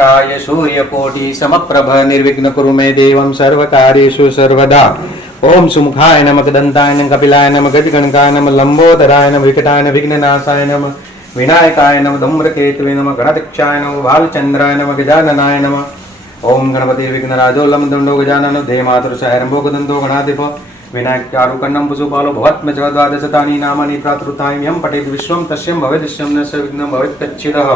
काय सूर्यकोटि समप्रभ निर्विघ्न कुरु मे देवं सर्वकार्येषु सर्वदा। ओम सुमुखाय नमः दंताय नमः कपिलाय नमः गजगणकाय नमः लंबोदराय नमः विकटाय नमः विघ्ननाशाय नमः विनायकाय नमः धूम्रकेतवे नमः गणाध्यक्षाय नमः भालचंद्राय नमः गजाननाय नमः। ओम गणपति विघ्नराजो लंबदंडो गजाननो धेमातुरसायरंभो गदंतो गणाधिप विनायक चारुकन्नम पशुपालो भवत्म च द्वादशतानि नामानि प्रातरुतायं यं पठेत् विश्वं तस्यं भवेत् विश्वं न स विघ्नं भवेत् कच्चिदः।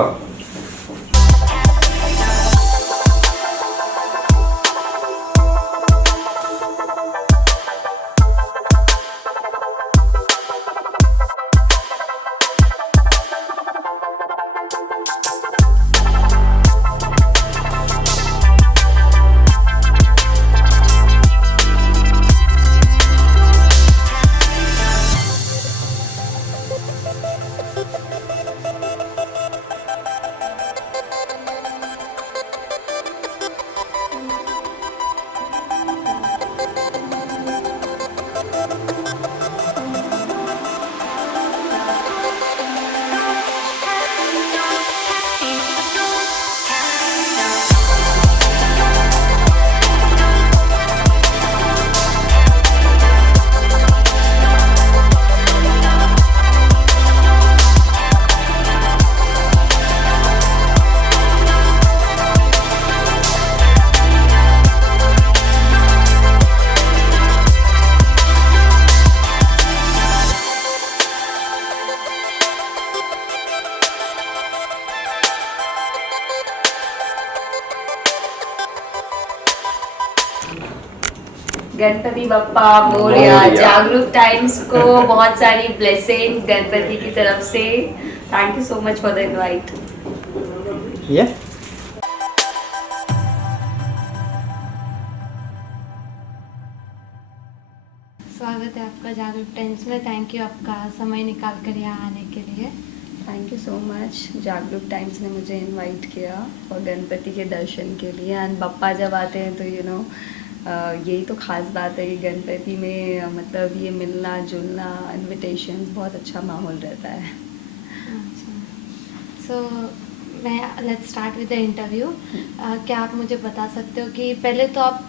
गणपति बप्पा मोरया। जागरूक टाइम्स को बहुत सारी ब्लेसिंग्स गणपति की तरफ से। Thank you so much for the invite. स्वागत है आपका जागरूक टाइम्स में। थैंक यू आपका समय निकाल कर यहाँ आने के लिए। Thank you so much. जागरूक टाइम्स ने मुझे इनवाइट किया और गणपति के दर्शन के लिए। एंड बप्पा जब आते हैं तो यही तो ख़ास बात है कि गणपति में मतलब ये मिलना जुलना इनविटेशंस बहुत अच्छा माहौल रहता है। अच्छा, सो मैं let's start with the interview. क्या आप मुझे बता सकते हो कि पहले तो आप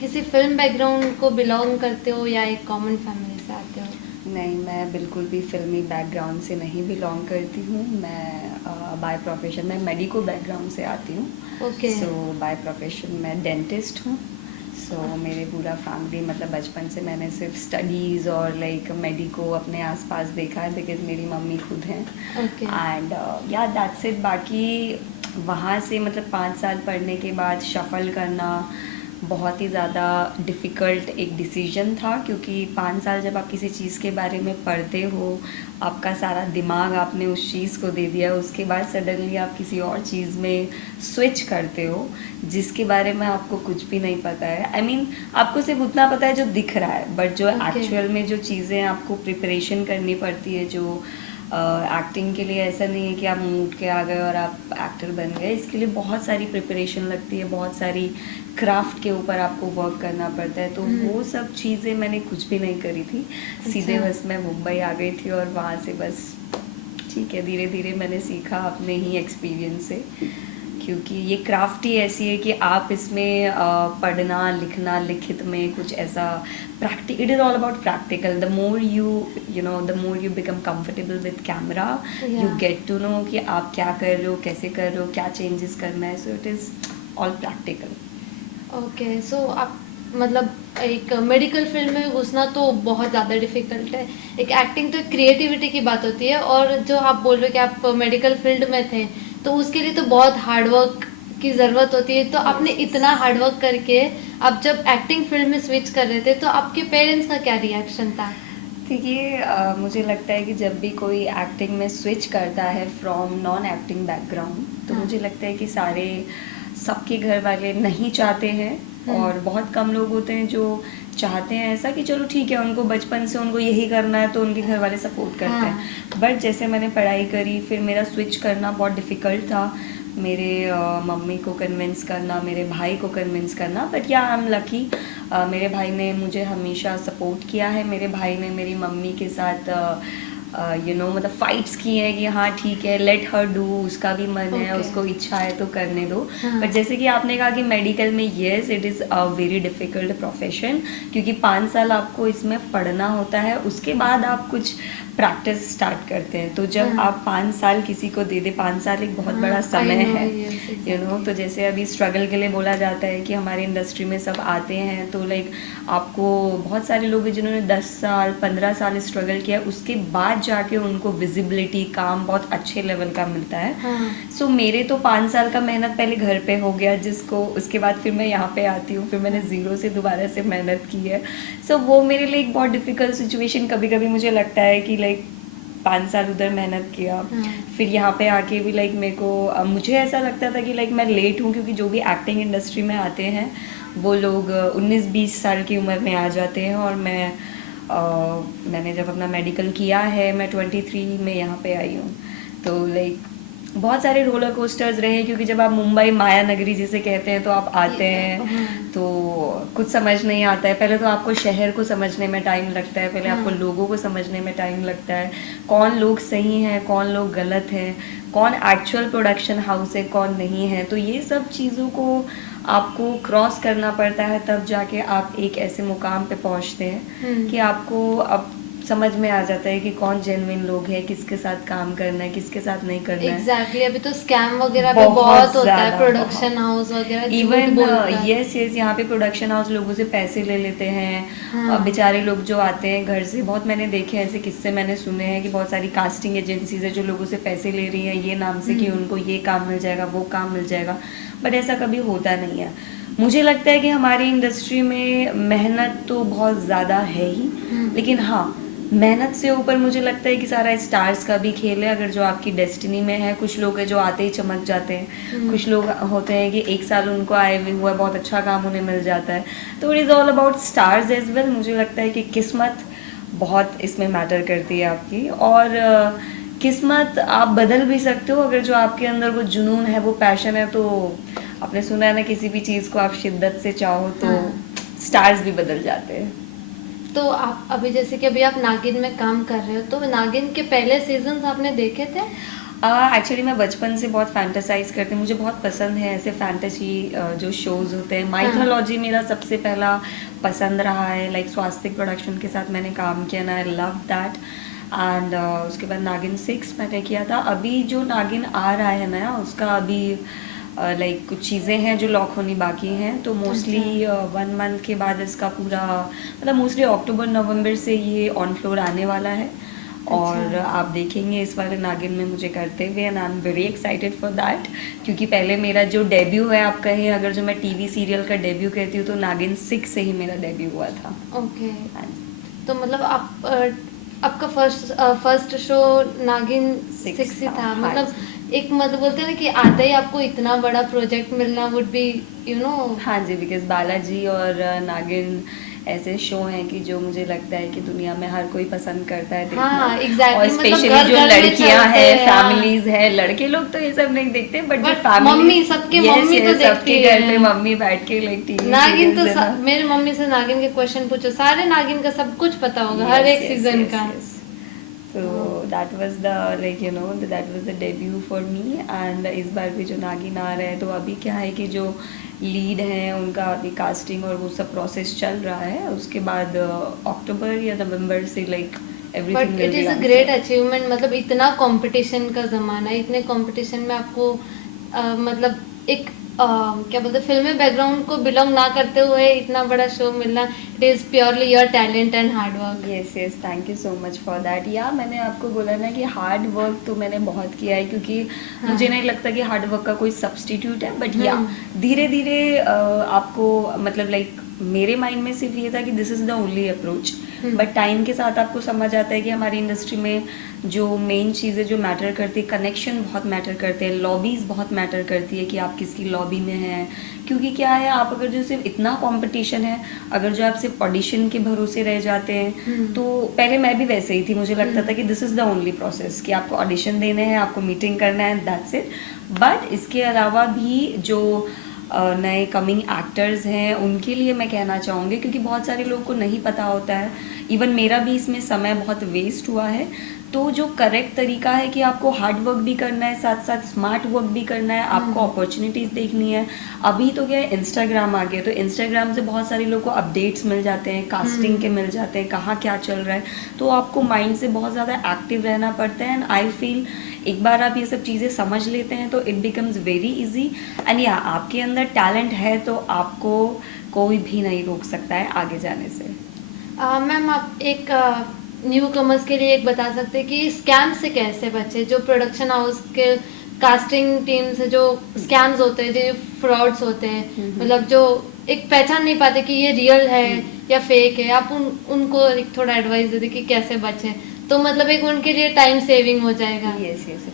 किसी फिल्म बैकग्राउंड को बिलोंग करते हो या एक कॉमन फैमिली से आते हो? नहीं, मैं बिल्कुल भी फिल्मी बैकग्राउंड से नहीं बिलोंग करती हूँ। मैं बाय प्रोफेशन मैं मेडिको बैकग्राउंड से आती हूँ। ओके। सो बाय प्रोफेशन मैं डेंटिस्ट हूँ। सो मेरे पूरा फैमिली मतलब बचपन से मैंने सिर्फ स्टडीज़ और लाइक मेडिको अपने आसपास देखा है बिकॉज मेरी मम्मी खुद हैं। एंड या दैट्स इट। बाकी वहाँ से मतलब 5 साल पढ़ने के बाद शफल करना बहुत ही ज़्यादा डिफ़िकल्ट एक डिसीजन था, क्योंकि 5 साल जब आप किसी चीज़ के बारे में पढ़ते हो, आपका सारा दिमाग आपने उस चीज़ को दे दिया, उसके बाद सडनली आप किसी और चीज़ में स्विच करते हो जिसके बारे में आपको कुछ भी नहीं पता है। I mean, आपको सिर्फ उतना पता है जो दिख रहा है, बट जो एक्चुअल में जो चीज़ें आपको प्रिपरेशन करनी पड़ती है, जो एक्टिंग के लिए ऐसा नहीं है कि आप मूड के आ गए और आप एक्टर बन गए। इसके लिए बहुत सारी प्रिपरेशन लगती है, बहुत सारी क्राफ्ट के ऊपर आपको वर्क करना पड़ता है। तो वो सब चीज़ें मैंने कुछ भी नहीं करी थी। सीधे बस मैं मुंबई आ गई थी और वहाँ से बस ठीक है धीरे धीरे मैंने सीखा अपने ही एक्सपीरियंस से, क्योंकि ये क्राफ्ट ही ऐसी है कि आप इसमें पढ़ना लिखना लिखित में कुछ ऐसा it is all about practical. The more you become comfortable with camera, you get to know कि आप क्या कर रहे हो, कैसे कर रहे हो, क्या चेंजेस करना है। So it is all practical. Okay, so आप मतलब एक मेडिकल फील्ड में घुसना तो बहुत ज़्यादा डिफ़िकल्ट है। एक एक्टिंग तो एक क्रिएटिविटी की बात होती है, और जो आप बोल रहे हो कि आप मेडिकल फील्ड में थे तो उसके लिए तो बहुत हार्डवर्क की ज़रूरत होती है। तो आपने इतना हार्डवर्क करके आप जब एक्टिंग फील्ड में स्विच कर रहे थे तो आपके पेरेंट्स का क्या रिएक्शन था? देखिए मुझे लगता है कि जब भी कोई एक्टिंग में स्विच करता है फ्रॉम नॉन एक्टिंग बैकग्राउंड, तो हाँ। मुझे लगता है कि सबके घर वाले नहीं चाहते हैं, और बहुत कम लोग होते हैं जो चाहते हैं ऐसा कि चलो ठीक है, उनको बचपन से उनको यही करना है तो उनके घर वाले सपोर्ट करते हैं। बट जैसे मैंने पढ़ाई करी, फिर मेरा स्विच करना बहुत डिफ़िकल्ट था। मेरे मम्मी को कन्विंस करना, मेरे भाई को कन्विंस करना, बट या आई एम लकी, मेरे भाई ने मुझे हमेशा सपोर्ट किया है। मेरे भाई ने मेरी मम्मी के साथ मतलब फाइट्स की हैं कि हाँ ठीक है, लेट हर डू, उसका भी मन है, उसको इच्छा है तो करने दो। बट जैसे कि आपने कहा कि मेडिकल में yes, it is a very difficult profession, क्योंकि 5 साल आपको इसमें पढ़ना होता है, उसके बाद आप कुछ प्रैक्टिस स्टार्ट करते हैं। तो जब आप 5 साल किसी को दे दे, 5 साल एक बहुत बड़ा समय है, तो जैसे अभी स्ट्रगल के लिए बोला जाता है कि हमारी इंडस्ट्री में सब आते हैं तो लाइक आपको बहुत सारे लोग हैं जिन्होंने 10 साल 15 साल स्ट्रगल किया, उसके बाद जाके उनको विजिबिलिटी, काम बहुत अच्छे लेवल का मिलता है। सो मेरे तो 5 साल का मेहनत पहले घर पे हो गया, जिसको उसके बाद फिर मैं यहाँ पे आती हूँ, फिर मैंने ज़ीरो से दोबारा से मेहनत की है। सो वो मेरे लिए एक बहुत डिफ़िकल्ट सिचुएशन, कभी कभी मुझे लगता है कि लाइक 5 साल उधर मेहनत किया, फिर यहाँ पे आके भी लाइक मेरे को मुझे ऐसा लगता था कि लाइक मैं लेट हूँ, क्योंकि जो भी एक्टिंग इंडस्ट्री में आते हैं वो लोग 19-20 साल की उम्र में आ जाते हैं, और मैंने जब अपना मेडिकल किया है, मैं 23 में यहाँ पे आई हूँ। तो लाइक बहुत सारे रोलर कोस्टर्स रहे, क्योंकि जब आप मुंबई माया नगरी जिसे कहते हैं तो आप आते हैं तो कुछ समझ नहीं आता है। पहले तो आपको शहर को समझने में टाइम लगता है, पहले आपको लोगों को समझने में टाइम लगता है, कौन लोग सही हैं, कौन लोग गलत हैं, कौन एक्चुअल प्रोडक्शन हाउस है, कौन नहीं है। तो ये सब चीज़ों को आपको क्रॉस करना पड़ता है, तब जाके आप एक ऐसे मुकाम पे पहुंचते हैं कि आपको अब समझ में आ जाता है कि कौन जेन्युइन लोग हैं, किसके साथ काम करना है, किसके साथ नहीं करना है। एग्जैक्टली अभी तो स्कैम वगैरह भी बहुत होता है, प्रोडक्शन हाउस वगैरह इवन यस यहाँ पे प्रोडक्शन हाउस लोगों से पैसे ले लेते हैं। बेचारे लोग जो आते हैं घर से, बहुत मैंने देखे ऐसे किस्से मैंने सुने हैं कि बहुत सारी कास्टिंग एजेंसीज है जो लोगों से पैसे ले रही हैं ये नाम से कि उनको ये काम मिल जाएगा, वो काम मिल जाएगा, बट ऐसा कभी होता नहीं है। मुझे लगता है कि हमारी इंडस्ट्री में मेहनत तो बहुत ज़्यादा है ही, लेकिन हाँ, मेहनत से ऊपर मुझे लगता है कि सारा स्टार्स का भी खेल है। अगर जो आपकी डेस्टिनी में है, कुछ लोग हैं जो आते ही चमक जाते हैं, कुछ लोग होते हैं कि 1 साल उनको आए हुए हुआ बहुत अच्छा काम उन्हें मिल जाता है। तो it is all about stars as well. मुझे लगता है कि किस्मत बहुत इसमें मैटर करती है आपकी, और किस्मत आप बदल भी सकते हो अगर जो आपके अंदर वो जुनून है, वो पैशन है। तो आपने सुना है ना, किसी भी चीज़ को आप शिद्दत से चाहो तो स्टार्स भी बदल जाते हैं। तो आप अभी जैसे कि अभी आप नागिन में काम कर रहे हो, तो नागिन के पहले सीजन्स आपने देखे थे? एक्चुअली मैं बचपन से बहुत फैंटेसाइज करती हूँ, मुझे बहुत पसंद है ऐसे फैंटेसी जो शोज़ होते हैं। माइथोलॉजी मेरा सबसे पहला पसंद रहा है, लाइक स्वास्तिक प्रोडक्शन के साथ मैंने काम किया ना, आई लव दैट। एंड उसके बाद नागिन 6 मैंने किया था। अभी जो नागिन आ रहा है नया, उसका अभी लाइक कुछ चीज़ें हैं जो लॉक होनी बाकी हैं, तो मोस्टली 1 मंथ के बाद इसका पूरा, मतलब मोस्टली अक्टूबर नवंबर से ये ऑन फ्लोर आने वाला है। और आप देखेंगे इस वाले नागिन में मुझे करते हुए, and I am very excited for that, क्योंकि पहले मेरा जो डेब्यू है, आप कहें अगर जो मैं टीवी सीरियल का डेब्यू कहती हूँ, तो नागिन 6 से ही मेरा डेब्यू हुआ था। ओके। तो मतलब आपका फर्स्ट शो नागिन 6 ही था। मतलब एक मतलब बोलते हैं ना कि आते ही आपको इतना बड़ा प्रोजेक्ट मिलना वुड बी हाँ जी, बिकॉज बालाजी और नागिन ऐसे शो हैं कि जो मुझे लगता है कि दुनिया में हर कोई पसंद करता है देखना। हाँ, exactly, और स्पेशली मतलब जो लड़कियां हैं, फैमिलीज है, लड़के लोग तो ये सब नहीं देखते, बट जो फैमिली, मम्मी सबके मम्मी तो सबके घर पे मम्मी बैठ के लाइक टीवी नागिन तो मेरे मम्मी से नागिन के क्वेश्चन पूछो, सारे नागिन का सब कुछ पता होगा, हर एक सीजन का। तो that was the that was the debut for me. And इस बार भी जो नागिन आ रहा है, तो अभी क्या है कि जो लीड हैं उनका अभी कास्टिंग और वो सब प्रोसेस चल रहा है। उसके बाद अक्टूबर या नवंबर से like everything but it is a great achievement. मतलब इतना कंपटीशन का ज़माना है, इतने कंपटीशन में आपको मतलब एक क्या बोलते हैं, फिल्मी बैकग्राउंड को बिलोंग ना करते हुए इतना बड़ा शो मिलना, it is purely your talent and hard work? Yes yes, thank you so much for that. या मैंने आपको बोला ना कि हार्ड वर्क तो मैंने बहुत किया है, क्योंकि मुझे नहीं लगता कि हार्ड वर्क का कोई सब्स्टिट्यूट है, बट या धीरे धीरे आपको मतलब लाइक मेरे माइंड में सिर्फ ये था कि this is the only approach, but time के साथ आपको समझ आता है कि हमारी इंडस्ट्री में जो मेन चीज़ें जो मैटर करती है, कनेक्शन बहुत मैटर करते हैं, लॉबीज़ बहुत मैटर करती है कि आप किसकी लॉबी में हैं। क्योंकि क्या है, आप अगर जो सिर्फ इतना कंपटीशन है, अगर जो आप सिर्फ ऑडिशन के भरोसे रह जाते हैं, तो पहले मैं भी वैसे ही थी, मुझे लगता था कि this is the only process कि आपको ऑडिशन देने हैं, आपको मीटिंग करना है, दैट्स इट। बट इसके अलावा भी जो नए कमिंग एक्टर्स हैं उनके लिए मैं कहना चाहूँगी, क्योंकि बहुत सारे लोगों को नहीं पता होता है, इवन मेरा भी इसमें समय बहुत वेस्ट हुआ है। तो जो करेक्ट तरीका है कि आपको हार्ड वर्क भी करना है, साथ साथ स्मार्ट वर्क भी करना है, आपको अपॉर्चुनिटीज़ देखनी है। अभी तो क्या है, इंस्टाग्राम आ गया, तो इंस्टाग्राम से बहुत सारे लोगों को अपडेट्स मिल जाते हैं, कास्टिंग के मिल जाते हैं, कहाँ क्या चल रहा है, तो आपको माइंड से बहुत ज़्यादा एक्टिव रहना पड़ता है। एंड आई फील एक बार आप ये सब चीज़ें समझ लेते हैं तो it becomes very easy. And या आपके अंदर टैलेंट है तो आपको कोई भी नहीं रोक सकता है आगे जाने से। मैम आप एक न्यू कमर्स के लिए एक बता सकते हैं कि स्कैम से कैसे बचे, जो प्रोडक्शन हाउस के कास्टिंग टीम से जो स्कैम्स होते हैं, जो फ्रॉड्स होते हैं, मतलब जो एक पहचान नहीं पाते कि ये रियल है या फेक है, आप उनको एक थोड़ा एडवाइस दे दें कि कैसे बचें, तो मतलब एक उनके लिए टाइम सेविंग हो जाएगा। यस यस,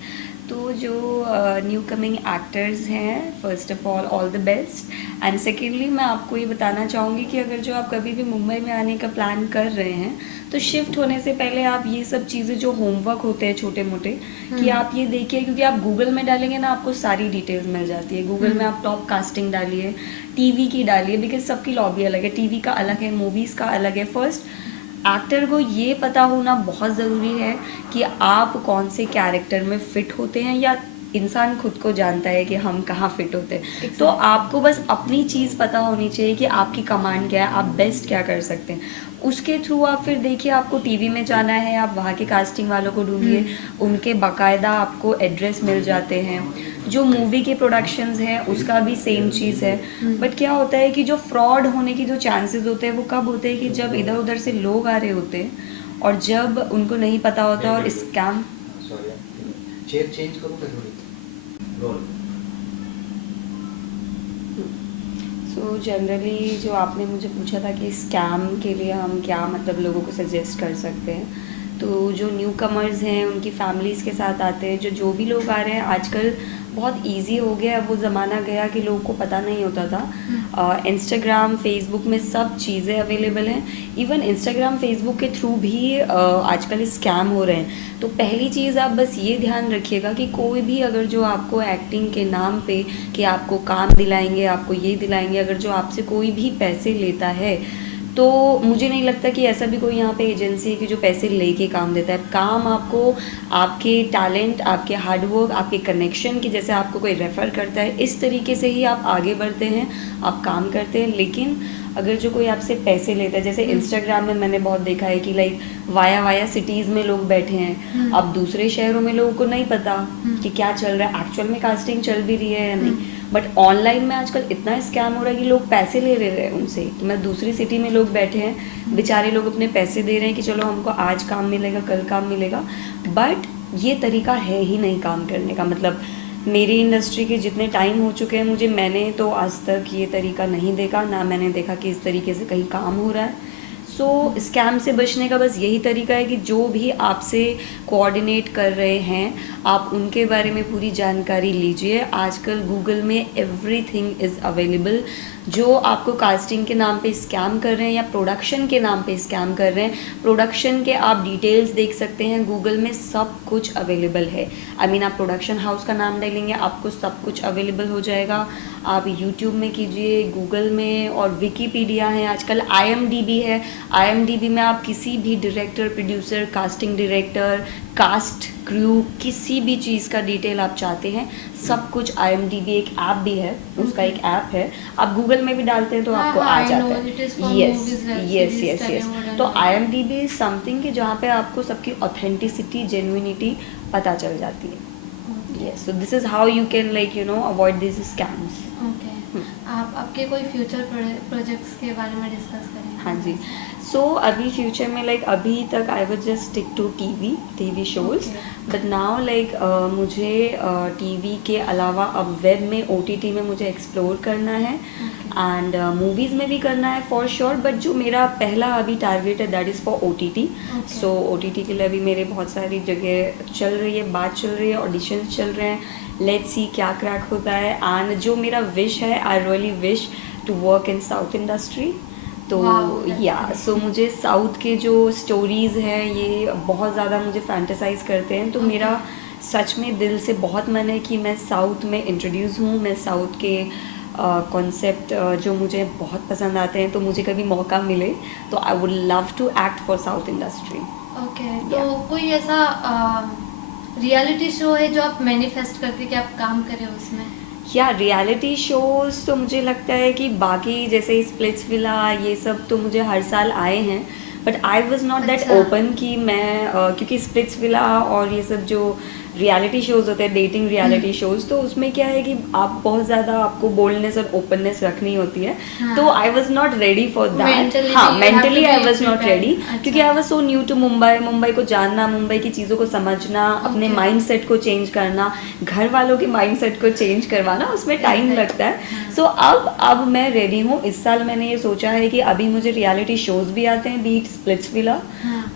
तो जो न्यू कमिंग एक्टर्स हैं, first of all the best. And secondly मैं आपको ये बताना चाहूँगी कि अगर जो आप कभी भी मुंबई में आने का प्लान कर रहे हैं, तो शिफ्ट होने से पहले आप ये सब चीज़ें जो होमवर्क होते हैं छोटे मोटे, कि आप ये देखिए, क्योंकि आप गूगल में डालेंगे ना, आपको सारी डिटेल्स मिल जाती है। गूगल में आप टॉप कास्टिंग डालिए, टीवी की डालिए, बिकॉज सबकी लॉबी अलग है, टीवी का अलग है, मूवीज़ का अलग है। फर्स्ट एक्टर को ये पता होना बहुत ज़रूरी है कि आप कौन से कैरेक्टर में फ़िट होते हैं, या इंसान खुद को जानता है कि हम कहाँ फिट होते हैं। तो आपको बस अपनी चीज़ पता होनी चाहिए कि आपकी कमांड क्या है, आप बेस्ट क्या कर सकते हैं, उसके थ्रू आप फिर देखिए। आपको टीवी में जाना है, आप वहाँ के कास्टिंग वालों को ढूंढिए, उनके बाकायदा आपको एड्रेस मिल जाते हैं। जो मूवी के प्रोडक्शंस हैं उसका भी सेम चीज़ है। बट क्या होता है कि जो फ्रॉड होने की जो चांसेस होते हैं वो कब होते हैं कि जब इधर उधर से लोग आ रहे होते हैं और जब उनको नहीं पता होता, और स्कैम चेयर चेंज करूँ क्या थोड़ी रोल। सो जनरली जो आपने मुझे पूछा था कि स्कैम के लिए हम क्या मतलब लोगों को सजेस्ट कर सकते हैं, तो जो न्यू कमर्स हैं उनकी फैमिलीज़ के साथ आते हैं, जो भी लोग आ रहे हैं, आजकल बहुत इजी हो गया। वो ज़माना गया कि लोगों को पता नहीं होता था। इंस्टाग्राम फेसबुक में सब चीज़ें अवेलेबल हैं। इवन इंस्टाग्राम फेसबुक के थ्रू भी आजकल स्कैम हो रहे हैं। तो पहली चीज़ आप बस ये ध्यान रखिएगा कि कोई भी अगर जो आपको एक्टिंग के नाम पे कि आपको काम दिलाएंगे, आपको ये दिलाएंगे, अगर जो आपसे कोई भी पैसे लेता है, तो मुझे नहीं लगता कि ऐसा भी कोई यहाँ पे एजेंसी है कि जो पैसे लेके काम देता है। काम आपको आपके टैलेंट, आपके हार्डवर्क, आपके कनेक्शन की, जैसे आपको कोई रेफ़र करता है, इस तरीके से ही आप आगे बढ़ते हैं, आप काम करते हैं। लेकिन अगर जो कोई आपसे पैसे लेता है, जैसे इंस्टाग्राम में मैंने बहुत देखा है कि लाइक वाया सिटीज़ में लोग बैठे हैं, अब दूसरे शहरों में लोगों को नहीं पता कि क्या चल रहा है, एक्चुअल में कास्टिंग चल भी रही है या नहीं। बट ऑनलाइन में आजकल इतना स्कैम हो रहा है कि लोग पैसे ले रहे हैं उनसे, कि मैं दूसरी सिटी में लोग बैठे हैं, बेचारे लोग अपने पैसे दे रहे हैं कि चलो हमको आज काम मिलेगा, कल काम मिलेगा। बट ये तरीका है ही नहीं काम करने का। मतलब मेरी इंडस्ट्री के जितने टाइम हो चुके हैं मैंने तो आज तक ये तरीका नहीं देखा, ना मैंने देखा कि इस तरीके से कहीं काम हो रहा है। सो स्कैम से बचने का बस यही तरीका है कि जो भी आपसे कोऑर्डिनेट कर रहे हैं, आप उनके बारे में पूरी जानकारी लीजिए। आजकल गूगल में एवरीथिंग इज़ अवेलेबल। जो आपको कास्टिंग के नाम पे स्कैम कर रहे हैं या प्रोडक्शन के नाम पे स्कैम कर रहे हैं, प्रोडक्शन के आप डिटेल्स देख सकते हैं, गूगल में सब कुछ अवेलेबल है। आई मीन आप प्रोडक्शन हाउस का नाम डालेंगे, आपको सब कुछ अवेलेबल हो जाएगा। आप यूट्यूब में कीजिए, गूगल में, और विकीपीडिया है, आजकल IMDb है। IMDb में आप किसी भी director, producer, casting director, cast, crew, किसी भी चीज़ का डिटेल आप चाहते हैं, सब कुछ IMDb, एक ऐप भी है, उसका एक ऐप है, आप गूगल में भी डालते हैं तो आपको आ जाता है। यस। तो IMDb इज समथिंग कि जहाँ पे आपको सबकी ऑथेंटिसिटी, जेन्युइनिटी पता चल जाती है। Yes, so this is how you can, like, avoid these scams. Okay. आप आपके कोई फ्यूचर प्रोजेक्ट्स के बारे में डिस्कस करें। हाँ जी। सो अभी फ्यूचर में लाइक अभी तक I would just stick to TV shows, but now like मुझे टीवी के अलावा अब वेब में OTT में मुझे एक्सप्लोर करना है एंड मूवीज़ में भी करना है फॉर श्योर, बट जो मेरा पहला अभी टारगेट है that is for OTT। So OTT के लिए अभी मेरे बहुत सारी जगह चल रही है, बात चल रही है, ऑडिशंस चल रहे हैं, लेट्स सी क्या क्रैक होता है। एंड जो मेरा विश है, I really wish to work in south industry. तो या सो मुझे साउथ के जो स्टोरीज़ हैं ये बहुत ज़्यादा मुझे फैंटेसाइज करते हैं, तो मेरा सच में दिल से बहुत मन है कि मैं साउथ में इंट्रोड्यूस हूँ, मैं साउथ के कॉन्सेप्ट जो मुझे बहुत पसंद आते हैं, तो मुझे कभी मौका मिले तो I would love to act for south industry. Okay, तो कोई ऐसा रियलिटी शो है जो आप मैनिफेस्ट करते कि आप काम करें उसमें? या रियलिटी शोज़ तो मुझे लगता है कि बाकी जैसे स्प्लिट्सविला ये सब तो मुझे हर साल आए हैं, but I was not that open कि मैं क्योंकि स्प्लिट्सविला और ये सब जो रियलिटी शोज़ होते हैं, डेटिंग रियलिटी शोज़, तो उसमें क्या है कि आप बहुत ज़्यादा आपको बोल्डनेस और ओपननेस रखनी होती है। तो I was not ready for that. हाँ, mentally I was not ready, क्योंकि I was so new to Mumbai को जानना, मुंबई की चीज़ों को समझना, अपने माइंड सेट को चेंज करना, घर वालों के माइंड सेट को चेंज करवाना, उसमें टाइम लगता है। सो अब मैं रेडी हूँ। इस साल मैंने ये सोचा है कि अभी मुझे रियलिटी शोज़ भी आते हैं, बीट स्प्लिट्सविला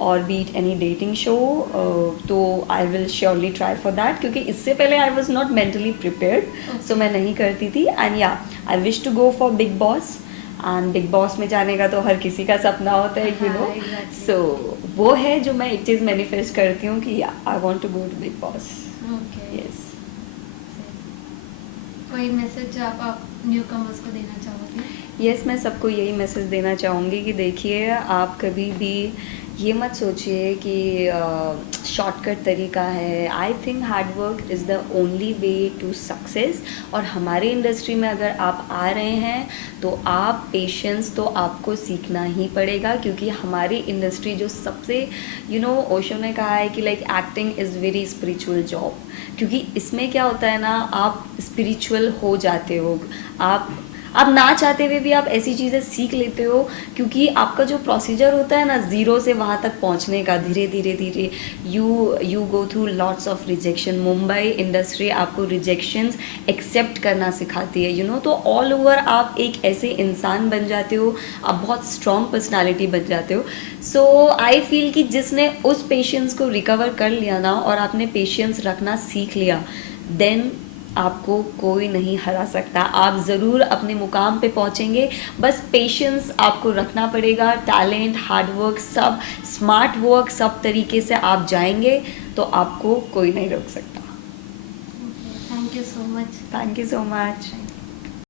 और बीट एनी डेटिंग शो, तो I will surely try for that, क्योंकि इससे पहले I was not mentally prepared, so मैं नहीं करती थी। And yeah I wish to go for Bigg Boss, and Bigg Boss में जाने का तो हर किसी का सपना होता है, यू नो। सो वो है जो मैं एक चीज़ मैनिफेस्ट करती हूँ कि I want to go to Bigg Boss. Yes. कोई मैसेज जो आप न्यू कमर्स को देना चाहोगे? यस, मैं सबको यही मैसेज देना चाहूँगी कि देखिए, आप कभी भी ये मत सोचिए कि शॉर्टकट तरीका है। I think hard work is the only way to success. और हमारी इंडस्ट्री में अगर आप आ रहे हैं तो आप पेशेंस तो आपको सीखना ही पड़ेगा, क्योंकि हमारी इंडस्ट्री जो सबसे ओशो ने कहा है कि like acting is very spiritual job, क्योंकि इसमें क्या होता है ना, आप स्पिरिचुअल हो जाते हो, आप ना चाहते हुए भी आप ऐसी चीज़ें सीख लेते हो, क्योंकि आपका जो प्रोसीजर होता है ना ज़ीरो से वहाँ तक पहुँचने का, धीरे धीरे you go through lots of rejection. Mumbai industry आपको रिजेक्शंस एक्सेप्ट करना सिखाती है, तो ऑल ओवर आप एक ऐसे इंसान बन जाते हो, आप बहुत स्ट्रॉन्ग पर्सनालिटी बन जाते हो। सो आई फील कि जिसने उस पेशेंस को रिकवर कर लिया ना, और आपने पेशेंस रखना सीख लिया, देन आपको कोई नहीं हरा सकता। आप ज़रूर अपने मुकाम पे पहुँचेंगे, बस पेशेंस आपको रखना पड़ेगा। टैलेंट, हार्ड वर्क, सब स्मार्ट वर्क, सब तरीके से आप जाएंगे तो आपको कोई नहीं रोक सकता। Thank you so much. Thank you so much.